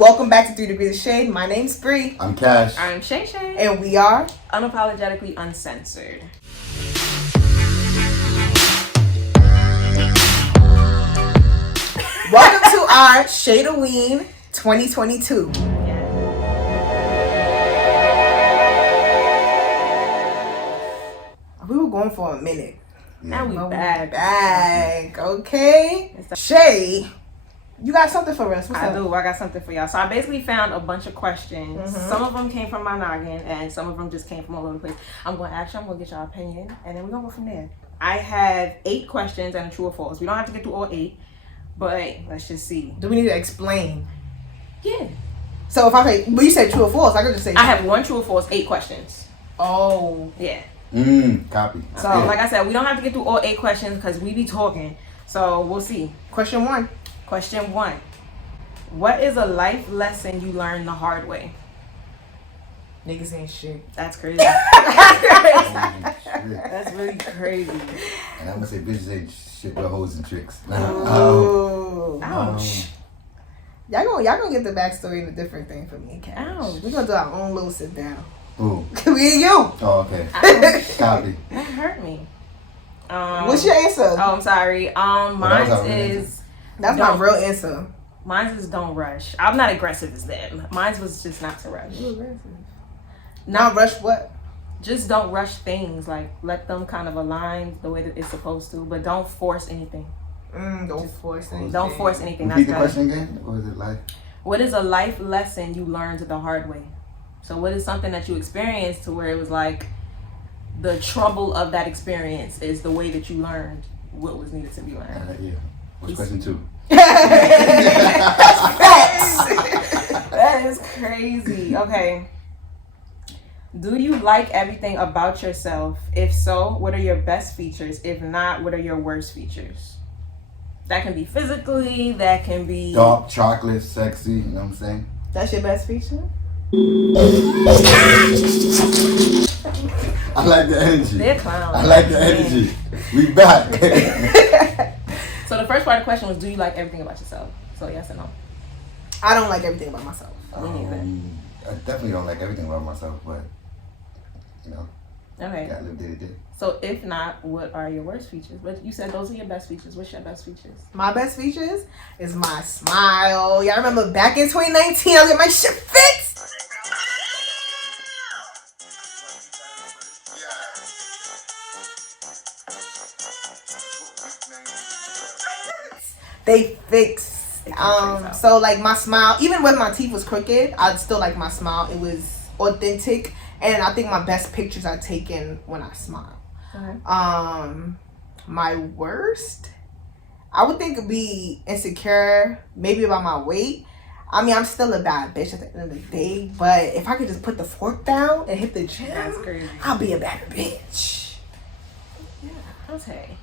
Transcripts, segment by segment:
Welcome back to 3 Degrees of Shade. My name's Bree. I'm Cash. I'm Shay. And we are unapologetically uncensored. Welcome to our ShadeOween 2022. We were going for a minute. Now we back. Okay. Shay, you got something for us? What's I up? do. I got something for y'all. So I basically found a bunch of questions. Mm-hmm. Some of them came from my noggin, and some of them just came from all over the place. I'm going to ask you. I'm going to get y'all opinion, and then we're going to go from there. I have 8 questions and a true or false. We don't have to get through all 8, but let's just see. Do we need to explain? Yeah. So if I say, well, you said true or false, I could just say. I have 1 true or false, 8 questions. Oh. Yeah. Copy. So, like I said, we don't have to get through all 8 questions because we be talking. So, we'll see. Question 1. Question 1. What is a life lesson you learned the hard way? Niggas ain't shit. That's crazy. That's really crazy. And I'm going to say bitches ain't shit but hoes and tricks. Ouch. Y'all gonna get the backstory and a different thing from me and Cash. Ouch. We're gonna do our own little sit down. Ooh. Me and you. Oh, okay. Copy. That hurt me. What's your answer? Oh, I'm sorry. Mine is. That's my real answer. Mine is don't rush. I'm not aggressive as them. Mine was just not to rush. You aggressive. Not rush what? Just don't rush things. Like let them kind of align the way that it's supposed to, but don't force anything. Don't force anything. Don't force anything. Repeat the question again. What is it like? What is a life lesson you learned the hard way? So what is something that you experienced to where it was like the trouble of that experience is the way that you learned what was needed to be learned? Yeah. What's question 2? That is crazy. Okay. Do you like everything about yourself? If so, what are your best features? If not, what are your worst features? That can be physically, that can be dark, chocolate, sexy, you know what I'm saying? That's your best feature? I like the energy. They're clowns. I like the energy. We back. So the first part of the question was, do you like everything about yourself? So yes or no? I don't like everything about myself. Me neither. I definitely don't like everything about myself, but you know. Okay. Gotta live day to day. So if not, what are your worst features? But you said those are your best features. What's your best features? My best features is my smile. Y'all remember back in 2019, I was getting my shit fixed. They fixed. So like my smile, even when my teeth was crooked, I still like my smile. It was authentic, and I think my best pictures are taken when I smile. Okay. My worst, I would think, would be insecure, maybe about my weight. I mean, I'm still a bad bitch at the end of the day, but if I could just put the fork down and hit the gym, I'll be a better bitch. Yeah, okay.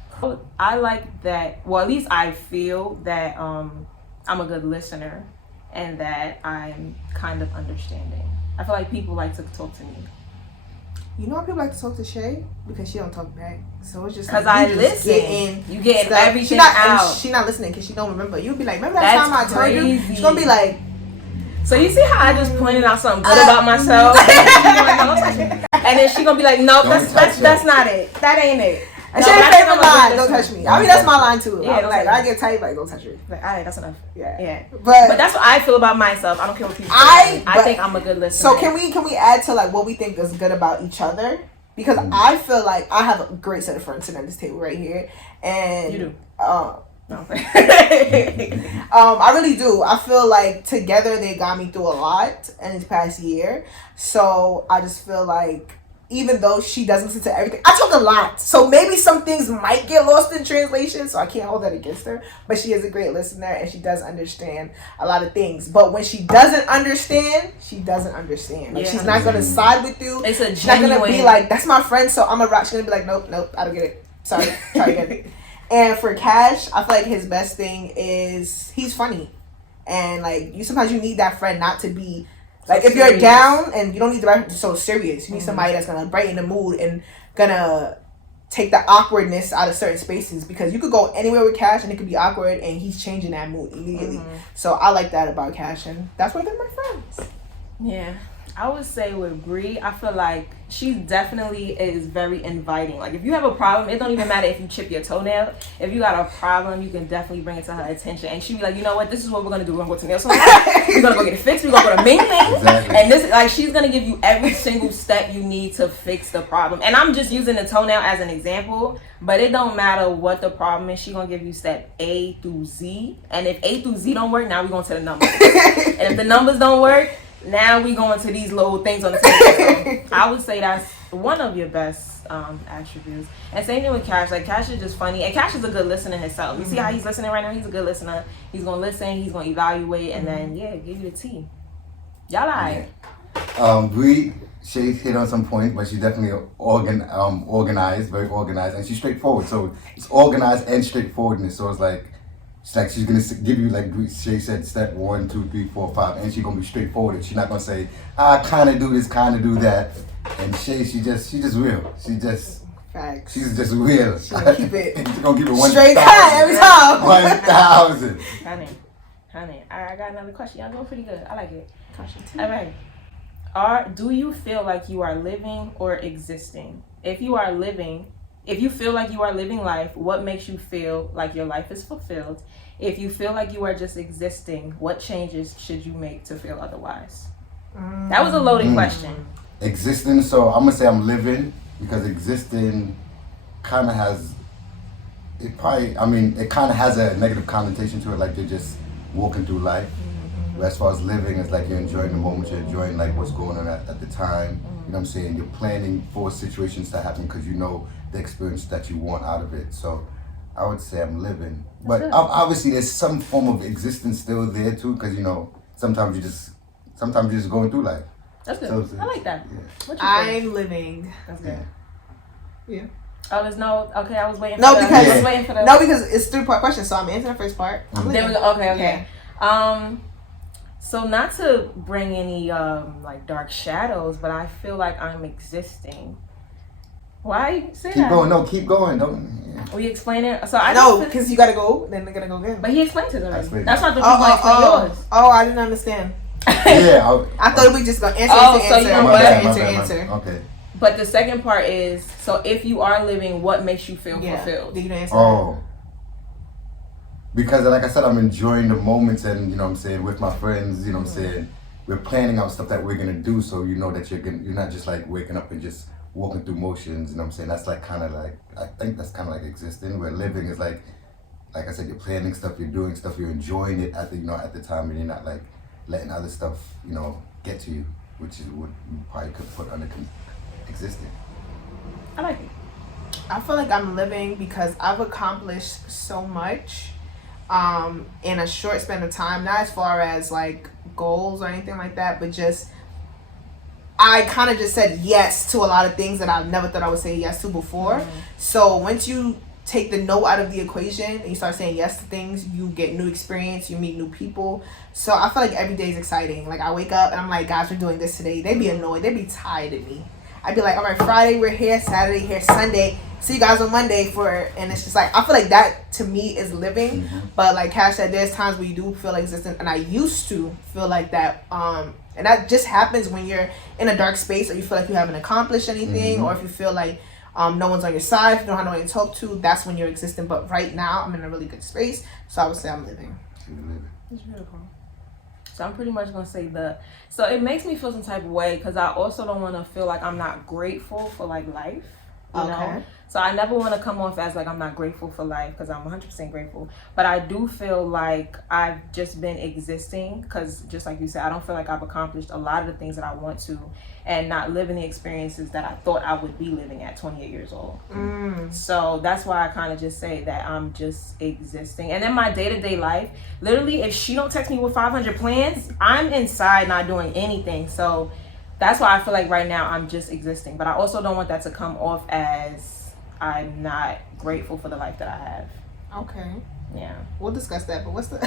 I like that. Well, at least I feel that I'm a good listener and that I'm kind of understanding. I feel like people like to talk to me. You know how people like to talk to Shay? Because she don't talk back. So it's just because like, I listen. You getting everything out. She not listening because she don't remember. You'll be like, remember that time I told you? She's gonna be like. So you see how I just pointed out something good about myself, and then she gonna be like, nope, that's not it. That ain't it. And Shay's favorite line, don't touch me. I mean, that's my line too. Yeah, I get tight, like, don't touch me. Like, alright, that's enough. Yeah. But that's what I feel about myself. I don't care what people say. I think I'm a good listener. So can we add to like what we think is good about each other? Because I feel like I have a great set of friends sitting at this table right here, and you do. No. I really do. I feel like together they got me through a lot in this past year. So I just feel like even though she doesn't listen to everything, I talk a lot. So maybe some things might get lost in translation. So I can't hold that against her. But she is a great listener and she does understand a lot of things. But when she doesn't understand, she doesn't understand. Like, she's not gonna side with you. It's a She's not genuine... gonna be like, that's my friend, so I'm a rock. She's gonna be like, nope, I don't get it. Sorry, try again. And for Cash, I feel like his best thing is he's funny. And like sometimes you need that friend not to be like, if you're down and you don't need the right so serious. You need somebody that's gonna brighten the mood and gonna take the awkwardness out of certain spaces, because you could go anywhere with Cash and it could be awkward and he's changing that mood immediately. So I like that about Cash, and that's why they're my friends. Yeah. I would say with Bree, I feel like she definitely is very inviting. Like, if you have a problem, it don't even matter if you chip your toenail. If you got a problem, you can definitely bring it to her attention. And she be like, you know what, this is what we're going to do. We're going to go to nail salon. We're going to go get it fixed. We're going to go to Ming Ming. Exactly. And this, like, she's going to give you every single step you need to fix the problem. And I'm just using the toenail as an example. But it don't matter what the problem is. She's going to give you step A through Z. And if A through Z don't work, now we're going to the numbers. And if the numbers don't work, now we go into these little things on the table. So I would say that's one of your best attributes. And same thing with Cash. Like, Cash is just funny. And Cash is a good listener himself. You see how he's listening right now? He's a good listener. He's going to listen. He's going to evaluate. And then, give you the tea. Y'all right. Bree, Shay hit on some points, but she's definitely organized, very organized. And she's straightforward. So it's organized and straightforwardness. So it's like she's gonna give you, like Shay said, step 1, 2, 3, 4, 5, and she's gonna be straightforward. And she's not gonna say, I kind of do this, kind of do that. And Shay, she just real. Facts. She's just real. She's gonna keep it. She's gonna keep it 1,000. Straight cut every time. 1,000. Honey, I got another question. Y'all doing pretty good. I like it. All right. Do you feel like you are living or existing? If you feel like you are living life, what makes you feel like your life is fulfilled? If you feel like you are just existing, what changes should you make to feel otherwise? That was a loaded question. Existing, so I'm gonna say I'm living, because existing kind of has, it kind of has a negative connotation to it, like you're just walking through life. But as far as living, it's like you're enjoying the moment, you're enjoying like what's going on at the time. You know what I'm saying? You're planning for situations to happen because you know the experience that you want out of it. So I would say I'm living. But obviously there's some form of existence still there too, because you know, sometimes you're just going through life. That's good. So I like that. Yeah. I'm living. That's good. Yeah. Oh, there's no. Okay, I was waiting. No, for because I was waiting for the. No, because it's 3-part question, so I'm answering the first part. There we go. Okay. Yeah. So not to bring any like dark shadows, but I feel like I'm existing. Why you say keep that? Going. No, keep going. Don't. Yeah. We explain it. So I no, because you gotta go. Then they're gonna go again. But he explained it already. Explain That's it. not the people explain yours. Oh, I didn't understand. Yeah. I thought we just gonna answer. So you know what? Answer. Okay. But the second part is, so if you are living, what makes you feel fulfilled? Did you answer? Oh. Because like I said, I'm enjoying the moments, and you know what I'm saying, with my friends, you know what I'm saying, we're planning out stuff that we're gonna do, so you know that you're not just like waking up and just walking through motions, you know what I'm saying? That's like kind of like, I think that's kind of like existing, where living is like I said, you're planning stuff, you're doing stuff, you're enjoying it at the time, and you're not like letting other stuff, you know, get to you, which is what you probably could put under existing. I like it. I feel like I'm living because I've accomplished so much in a short span of time, not as far as like goals or anything like that, but just I kind of just said yes to a lot of things that I never thought I would say yes to before. So once you take the no out of the equation and you start saying yes to things, you get new experience, you meet new people. So I feel like every day is exciting. Like I wake up and I'm like, guys, we're doing this today. They'd be annoyed, they'd be tired of me. I'd be like, all right, Friday we're here, Saturday here, Sunday, see you guys on Monday and it's just like, I feel like that to me is living. But like Cash said, there's times where you do feel existent, and I used to feel like that. And that just happens when you're in a dark space, or you feel like you haven't accomplished anything, or if you feel like no one's on your side, if you don't have no one to talk to, that's when you're existing. But right now, I'm in a really good space, so I would say I'm living. It's beautiful. So I'm pretty much going to say so it makes me feel some type of way, because I also don't want to feel like I'm not grateful for like life, you know? So I never want to come off as like I'm not grateful for life, because I'm 100% grateful. But I do feel like I've just been existing, because just like you said, I don't feel like I've accomplished a lot of the things that I want to, and not living the experiences that I thought I would be living at 28 years old. So that's why I kind of just say that I'm just existing. And then my day-to-day life, literally, if she don't text me with 500 plans, I'm inside not doing anything. So that's why I feel like right now I'm just existing. But I also don't want that to come off as I'm not grateful for the life that I have. Okay. Yeah. We'll discuss that, but what's the...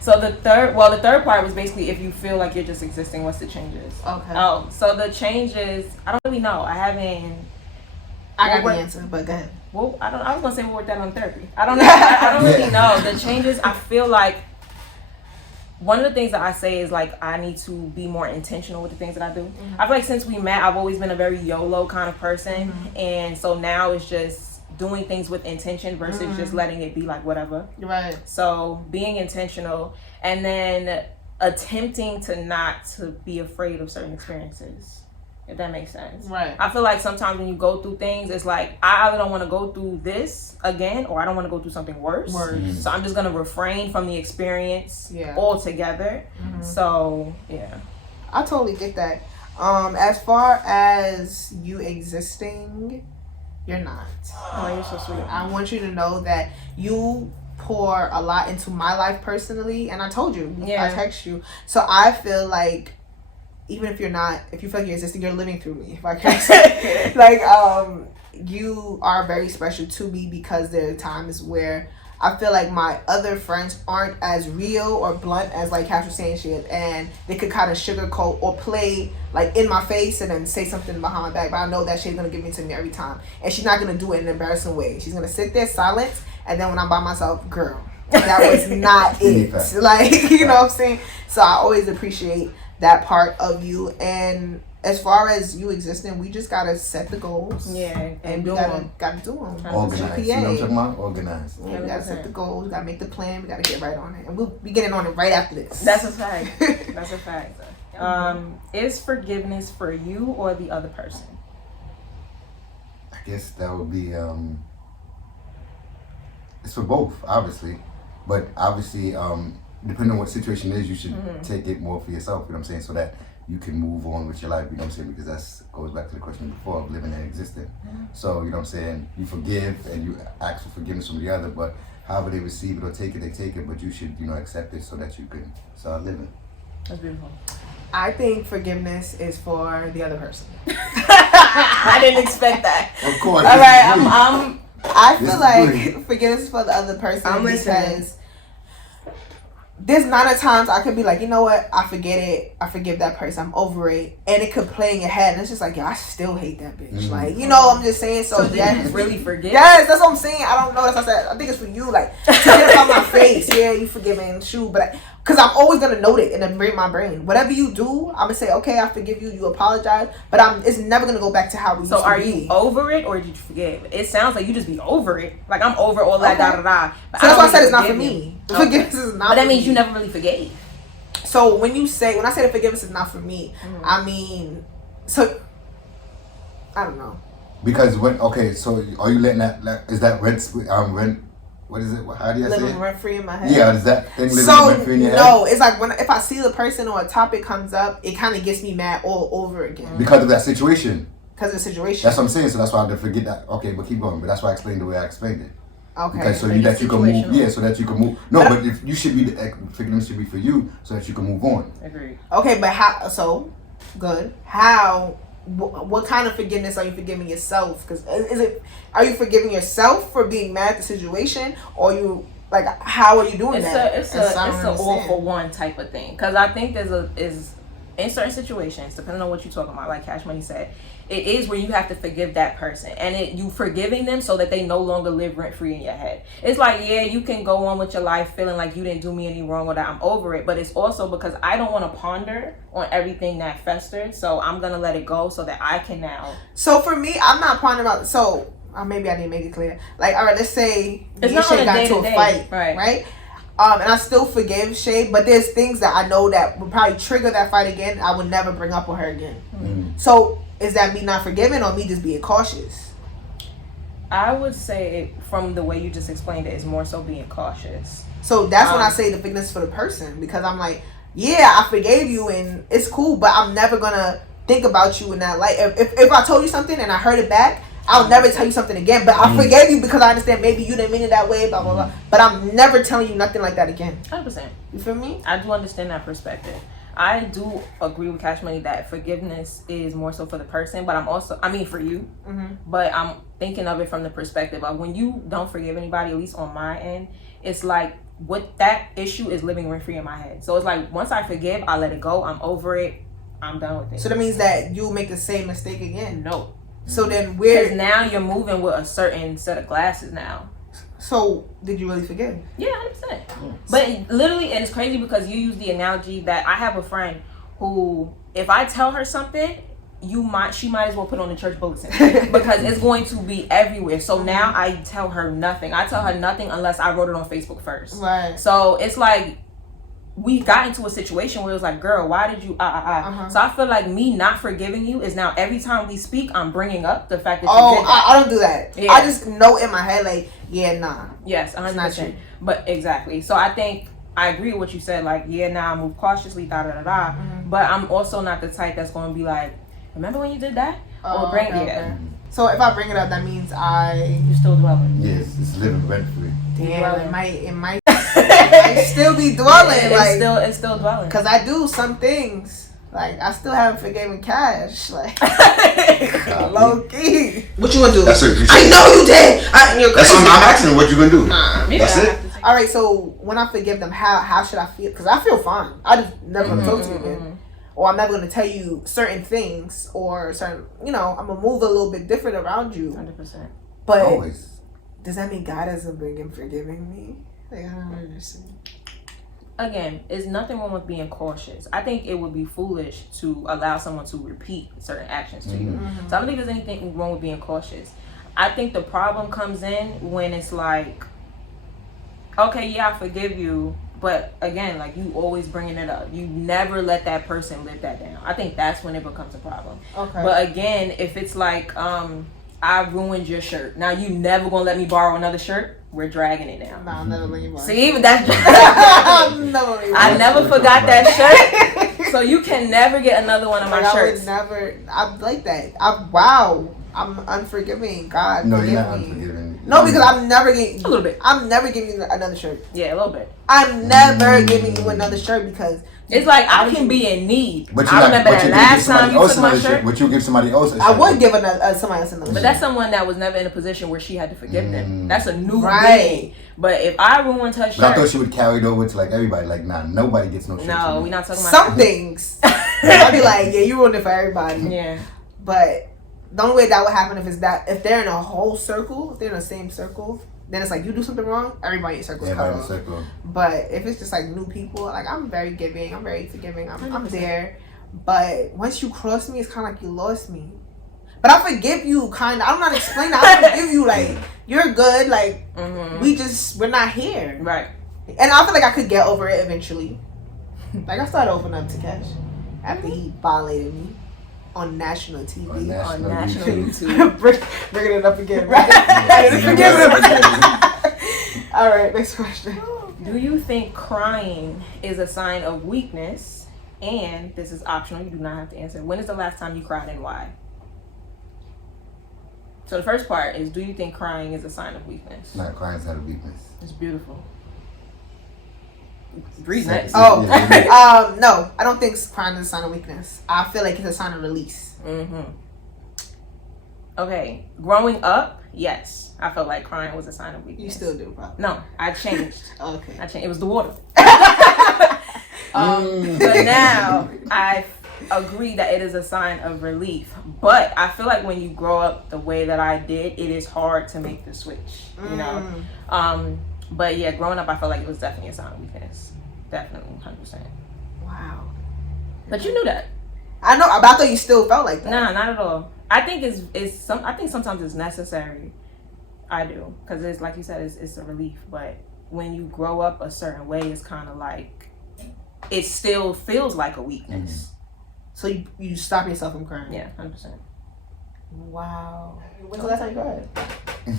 So the third part was basically, if you feel like you're just existing, what's the changes? Okay. Oh, so the changes, I don't really know. I I got the answer, but go ahead. Well, I was gonna say we'll work that on therapy. I don't know. I don't really know the changes. I feel like one of the things that I say is like I need to be more intentional with the things that I do. Mm-hmm. I feel like since we met, I've always been a very YOLO kind of person, and so now it's just doing things with intention versus just letting it be like whatever. Right. So being intentional and then attempting to not to be afraid of certain experiences, if that makes sense. Right. I feel like sometimes when you go through things, it's like I either don't want to go through this again or I don't want to go through something worse. So I'm just gonna refrain from the experience altogether. So yeah, I totally get that. As far as you existing, you're not. Oh, you're so sweet. I want you to know that you pour a lot into my life personally, and I told you, I text you. So I feel like even if you're not, if you feel like you're existing, you're living through me. If I can say, like, you are very special to me because there are times where I feel like my other friends aren't as real or blunt as like Cash was saying shit, and they could kind of sugarcoat or play like in my face and then say something behind my back. But I know that she's gonna give it to me every time, and she's not gonna do it in an embarrassing way. She's gonna sit there silent, and then when I'm by myself, girl, that was not it. Like, you know what I'm saying? So I always appreciate that part of you. And as far as you existing, we just gotta set the goals. Yeah, and we gotta do them. Organized. You know what I'm talking about? Organized. Yeah, we gotta set the goals. We gotta make the plan. We gotta get right on it, and we'll be getting on it right after this. That's a fact. That's a fact. Is forgiveness for you or the other person? I guess that would be it's for both, obviously, but obviously depending on what situation it is, you should take it more for yourself. You know what I'm saying, so that you can move on with your life, you know what I'm saying? Because that goes back to the question before of living and existing. So, you know what I'm saying? You forgive and you ask for forgiveness from the other, but however they receive it or take it, they take it, but you should, you know, accept it so that you can start living. That's beautiful. I think forgiveness is for the other person. I didn't expect that. Of course. All right, I feel like forgiveness is for the other person because there's not a times I could be like, you know what, I forget it, I forgive that person, I'm over it, and it could play in your head, and it's just like, yo, I still hate that bitch. Like, you know, I'm just saying. So yeah, you really forget. Yes, that's what I'm saying. I don't know. That's what I said. I think it's for you, like, to get it out my face. Yeah, you forgiving, shoot, but because I'm always gonna note it in my brain. Whatever you do, I'm gonna say, okay, I forgive you. You apologize, but it's never gonna go back to how we used to be. So are you over it or did you forgive? It sounds like you just be over it. Like I'm over all that da da da. So that's why I said it's not for me. Forgiveness is not. But that for means me. you never really forgave. So when I say the forgiveness is not for me, I mean, so I don't know. Because so are you letting that? Is that rent? What is it? How do you say it? Living rent free in my head. Yeah, is that thing living rent free in your head? No, it's like if I see the person or a topic comes up, it kind of gets me mad all over again. Because of that situation. Because of the situation. That's what I'm saying. So that's why I had to forget that. Okay, but keep going. But that's why I explained the way I explained it. Okay. Because so that you can move. Yeah, so that you can move. No, but if you should be forgiveness should be for you, so that you can move on. Agreed. Okay, but how? So good. How? What kind of forgiveness are you forgiving yourself? Because are you forgiving yourself for being mad at the situation, or you like how are you doing that? It's a all for one type of thing. Because I think is in certain situations, depending on what you're talking about, like Cash Money said, it is where you have to forgive that person, and you forgiving them so that they no longer live rent free in your head. It's like, yeah, you can go on with your life feeling like you didn't do me any wrong or that I'm over it, but it's also because I don't want to ponder on everything that festered, so I'm gonna let it go so that I can now. So for me, I'm not pondering about maybe I didn't make it clear. Like, all right, let's say it's not Shay on a got into a fight, right? And I still forgive Shay, but there's things that I know that would probably trigger that fight again. I would never bring up with her again. So is that me not forgiving or me just being cautious? I would say from the way you just explained it is more so being cautious. So that's when I say the forgiveness is for the person, because I'm like, yeah, I forgave you and it's cool, but I'm never gonna think about you in that light. If I told you something and I heard it back, I'll never tell you something again. But I forgave you because I understand maybe you didn't mean it that way, blah, blah, blah. But I'm never telling you nothing like that again. 100%. You feel me? I do understand that perspective. I do agree with Cash Money that forgiveness is more so for the person, but for you. But I'm thinking of it from the perspective of when you don't forgive anybody, at least on my end, it's like what that issue is living rent free in my head. So it's like once I forgive, I let it go. I'm over it. I'm done with it. So that means that you'll make the same mistake again? No. So then Because now you're moving with a certain set of glasses now. So did you really forgive? Yeah, 100%. But literally, and it's crazy because you use the analogy that I have a friend who, if I tell her something, she might as well put on the church bulletin because it's going to be everywhere. So now I tell her nothing. I tell her nothing unless I wrote it on Facebook first. Right. So it's like we got into a situation where it was like, girl, why did you So I feel like me not forgiving you is now every time we speak, I'm bringing up the fact that you did that. I don't do that. Yeah. I just know in my head like, yeah, nah. Yes, 100%. But exactly. So I think I agree with what you said. Like, yeah, nah, move cautiously, But I'm also not the type that's going to be like, remember when you did that? Or bring okay. So if I bring it up, that means you're still dwelling. Yes, it's living rent free. Damn, it might still be dwelling. It's still dwelling. Because I do some things. Like, I still haven't forgiven Cash. Like, low key. What you gonna do? That's it. I know you did. That's what I'm asking. What you gonna do? That's it. All right. So when I forgive them, how should I feel? Because I feel fine. I just never gonna talk to you again, or I'm never gonna tell you certain things, or certain. I'm gonna move a little bit different around you. 100%. But always. Does that mean God hasn't been forgiving me? Like, I don't understand. Again, there's nothing wrong with being cautious. I think it would be foolish to allow someone to repeat certain actions to you. So I don't think there's anything wrong with being cautious. I think the problem comes in when it's like, okay, yeah, I forgive you, but again, like, you always bringing it up. You never let that person live that down. I think that's when it becomes a problem. Okay. But again, if it's like, I ruined your shirt. Now you never gonna let me borrow another shirt? We're dragging it now. No, I'll never let you borrow. See, even that's I never forgot that shirt. So you can never get another one of my shirts. I like that. I'm unforgiving. God, no, forgive you're not me. unforgiving. No, because I'm never getting a little bit. I'm never giving you another shirt. Yeah, a little bit. I'm never giving you another shirt because it's like I can be in need. But I remember that last time you took my shirt. But you give somebody else a shirt. I would give somebody else another shirt. But that's someone that was never in a position where she had to forgive them. That's a new right. being. But if I ruined her shirt, but I thought she would carry it over to like everybody. Like, nah, nobody gets no shirt. No, we're not talking about some things. I'd be like, yeah, you ruined it for everybody. Yeah. But the only way that would happen if they're in a whole circle, if they're in the same circle, then it's like you do something wrong, everybody in circles. But if it's just like new people, like I'm very giving, I'm very forgiving, I'm there. But once you cross me, it's kind of like you lost me. But I forgive you, kind of. I'm not explaining. I forgive you, like you're good. Like we're not here, right? And I feel like I could get over it eventually. Like I started opening up to Cash after he violated me. On national TV. On national YouTube. Bringing it up again, right? All right, next question. Do you think crying is a sign of weakness? And this is optional. You do not have to answer. When is the last time you cried and why? So the first part is, do you think crying is a sign of weakness? Not crying is not a weakness. It's beautiful. Breathe next. No, I don't think crying is a sign of weakness. I feel like it's a sign of release. Okay, growing up, yes, I felt like crying was a sign of weakness. You still do, probably. No, I changed. Okay, I changed. It was the water. But now I agree that it is a sign of relief. But I feel like when you grow up the way that I did, it is hard to make the switch. You know. But yeah, growing up, I felt like it was definitely a sign of weakness. Definitely, 100%. Wow. But you knew that. I know, but I thought you still felt like that. Nah, not at all. I think I think sometimes it's necessary. I do, because it's like you said, it's a relief. But when you grow up a certain way, it's kind of like it still feels like a weakness. So you stop yourself from crying. Yeah, 100%. Wow. When's the last time you cried?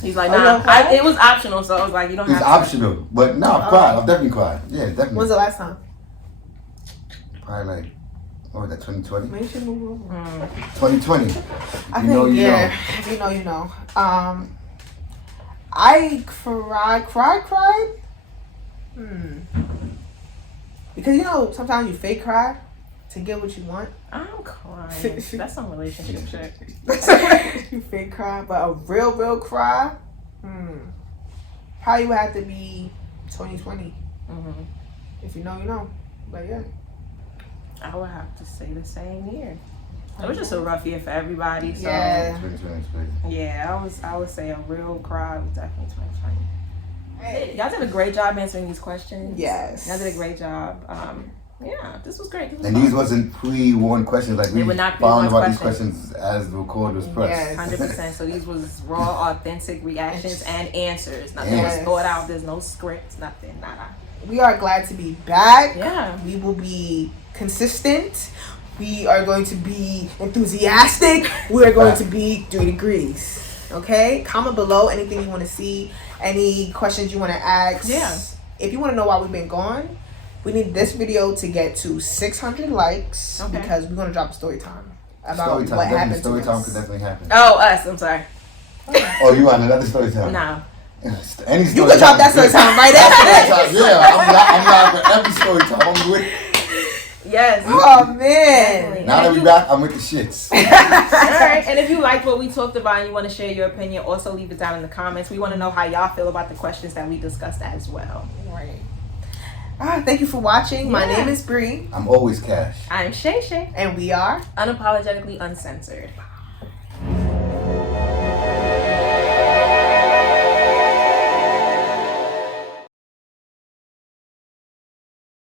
He's like, nah, it was optional, so I was like, you don't have to. It's optional, but no, I've cried. I've definitely cried. Yeah, definitely. When's the last time? Probably like, what was that, 2020? Maybe you should move over. 2020. If you know, you know. I cried. Because sometimes you fake cry to get what you want. I'm crying. That's some relationship shit. You fake cry, but a real cry, probably would have to be 2020. If you know, you know. But yeah. I would have to say the same year. It was just a rough year for everybody. So Yeah. 2020 is crazy. yeah, I would say a real cry was definitely 2020. Hey, y'all did a great job answering these questions. Yes. Y'all did a great job. Yeah, this was great. This was And fun. these wasn't pre-warned questions. Like we They were not found pre-warned about these questions. questions as the record was pressed. Yes. 100%. So these was raw, authentic reactions and answers. Nothing Yes. was thought out. There's no scripts. Nothing. Nada. We are glad to be back. Yeah. We will be consistent. We are going to be enthusiastic. We are going to be 3 degrees. Okay? Comment below anything you want to see, any questions you want to ask. Yeah. If you want to know why we've been gone, we need this video to get to 600 likes because we're going to drop a story time about Story time. what Definitely happened story to time us. could definitely happen. Oh, us. I'm sorry. Oh, you want another story time? No. Any You story can drop time that is story good. time right after Story this. time, yeah, I'm live for every story time. I'm with. Yes. Oh, man. Definitely. Now that we back, I'm with the shits. All right. And if you like what we talked about and you want to share your opinion, also leave it down in the comments. We want to know how y'all feel about the questions that we discussed as well. Right. Thank you for watching. My Yeah. name is Bree. I'm always cash. I'm Shay Shay, And we are unapologetically uncensored.